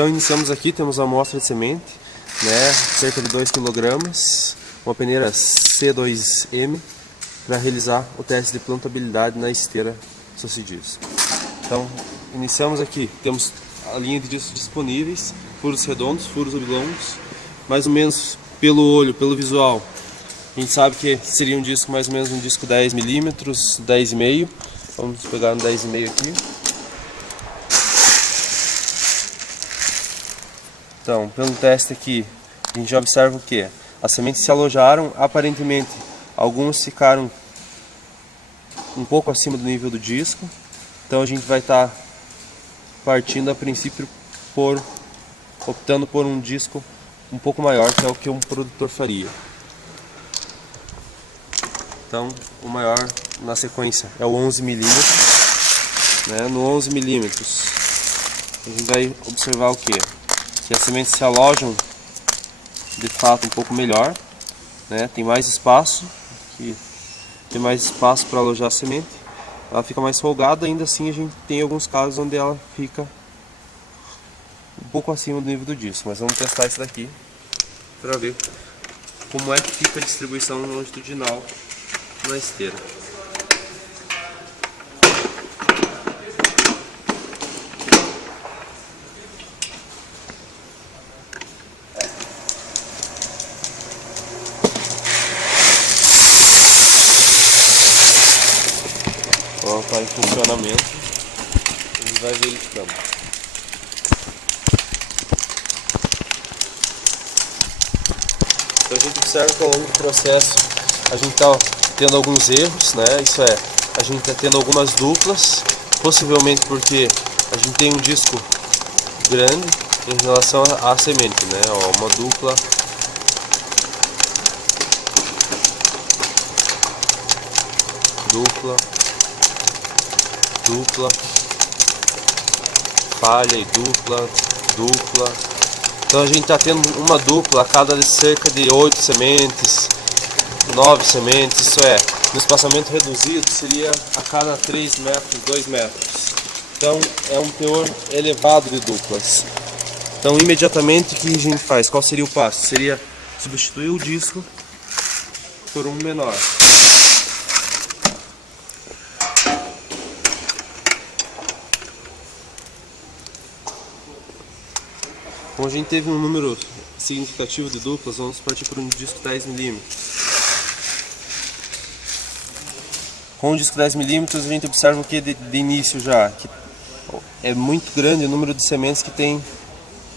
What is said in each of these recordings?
Então iniciamos aqui, temos a amostra de semente, né, cerca de 2 kg, uma peneira C2M, para realizar o teste de plantabilidade na esteira Socidisco. Então iniciamos aqui, temos a linha de discos disponíveis, furos redondos, furos oblongos, mais ou menos pelo olho, pelo visual. A gente sabe que seria um disco mais ou menos um disco 10 mm, 10,5. Vamos pegar um 10,5 aqui. Então, pelo teste aqui, a gente observa o que? As sementes se alojaram, aparentemente algumas ficaram um pouco acima do nível do disco. Então a gente vai estar partindo a princípio optando por um disco um pouco maior, que é o que um produtor faria. Então, o maior na sequência é o 11 mm. Né? No 11 mm, a gente vai observar o que? Que as sementes se alojam de fato um pouco melhor, né? Tem mais espaço, para alojar a semente. Ela fica mais folgada, ainda assim a gente tem alguns casos onde ela fica um pouco acima do nível do disco, mas vamos testar isso daqui para ver como é que fica a distribuição longitudinal na esteira. Ela está em funcionamento, a gente vai verificando. Então a gente observa que ao longo do processo a gente está tendo alguns erros, né? Isso é, a gente está tendo algumas duplas, possivelmente porque a gente tem um disco grande em relação à semente, né? Ó, uma dupla, falha e dupla. Então a gente está tendo uma dupla a cada cerca de 8 sementes, 9 sementes, isso é, no espaçamento reduzido seria a cada 3 metros, 2 metros. Então é um teor elevado de duplas. Então imediatamente o que a gente faz? Qual seria o passo? Seria substituir o disco por um menor. Como a gente teve um número significativo de duplas, vamos partir por um disco 10 mm. Com o disco 10 mm a gente observa o que de início já? Que é muito grande o número de sementes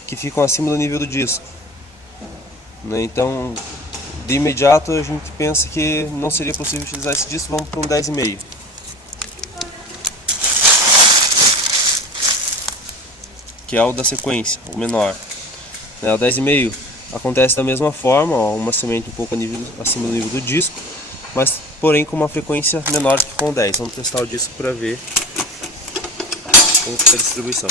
que ficam acima do nível do disco. Né? Então, de imediato a gente pensa que não seria possível utilizar esse disco, vamos para um 10,5. Que é o da sequência, o menor. O 10,5 acontece da mesma forma, ó, uma semente um pouco acima do nível do disco, mas porém com uma frequência menor que com o 10. Vamos testar o disco para ver como fica a distribuição.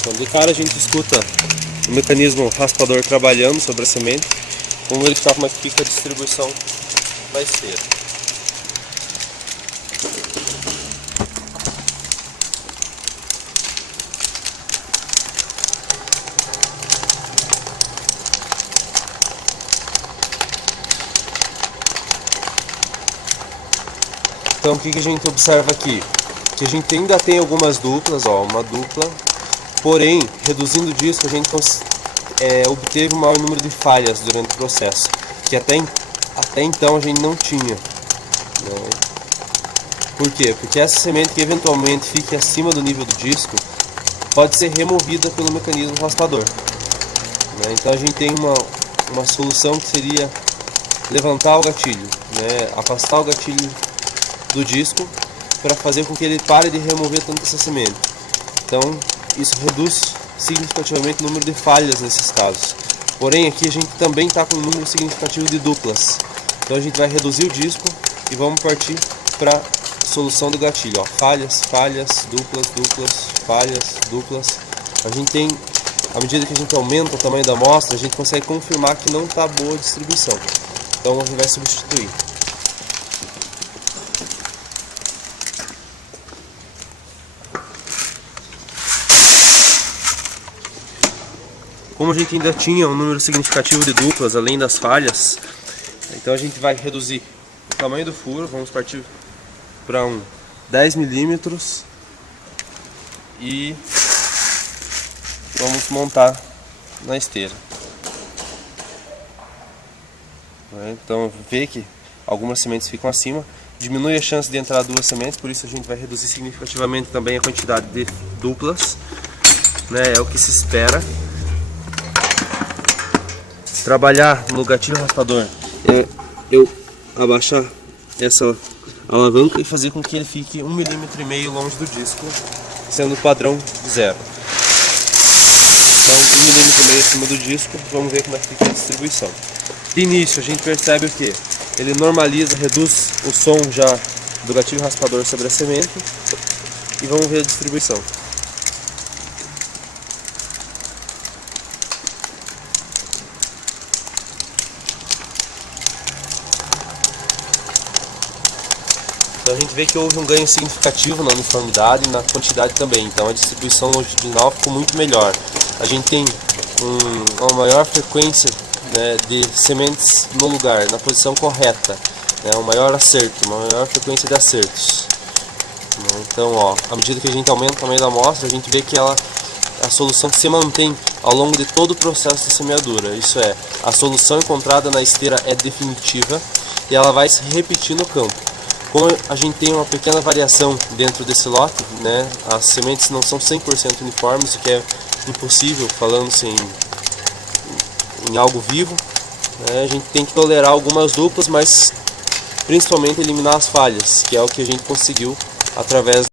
Então, de cara a gente escuta o mecanismo raspador trabalhando sobre a semente. Vamos verificar como é que fica a distribuição da esteira. Então o que a gente observa aqui? Que a gente ainda tem algumas duplas, ó, uma dupla. Porém, reduzindo o disco, a gente obteve um maior número de falhas durante o processo, que até então a gente não tinha. Né? Por quê? Porque essa semente que eventualmente fique acima do nível do disco pode ser removida pelo mecanismo raspador. Né? Então a gente tem uma solução que seria levantar o gatilho, né? Afastar o gatilho do disco para fazer com que ele pare de remover tanto essa semente. Então isso reduz significativamente o número de falhas nesses casos. Porém aqui a gente também está com um número significativo de duplas. Então a gente vai reduzir o disco e vamos partir para a solução do gatilho. Ó. Falhas, duplas, falhas, duplas. A gente tem à medida que a gente aumenta o tamanho da amostra, a gente consegue confirmar que não está boa a distribuição. Então a gente vai substituir. Como a gente ainda tinha um número significativo de duplas, além das falhas, então a gente vai reduzir o tamanho do furo, vamos partir para um 10 milímetros e vamos montar na esteira. Então vê que algumas sementes ficam acima, diminui a chance de entrar duas sementes, por isso a gente vai reduzir significativamente também a quantidade de duplas, né? É o que se espera. Trabalhar no gatilho raspador é eu abaixar essa alavanca e fazer com que ele fique 1,5 mm longe do disco, sendo padrão 0. Então 1,5 mm acima do disco, vamos ver como é que fica a distribuição. De início a gente percebe o que? Ele normaliza, reduz o som já do gatilho raspador sobre a semente e vamos ver a distribuição. Então a gente vê que houve um ganho significativo na uniformidade e na quantidade também. Então a distribuição longitudinal ficou muito melhor. A gente tem uma maior frequência, né, de sementes no lugar, na posição correta, né, um maior acerto, uma maior frequência de acertos. Então, ó, à medida que a gente aumenta o tamanho da amostra, a gente vê que a solução se mantém ao longo de todo o processo de semeadura. Isso é, a solução encontrada na esteira é definitiva e ela vai se repetir no campo. Como a gente tem uma pequena variação dentro desse lote, né, as sementes não são 100% uniformes, o que é impossível falando-se em algo vivo, né, a gente tem que tolerar algumas duplas, mas principalmente eliminar as falhas, que é o que a gente conseguiu através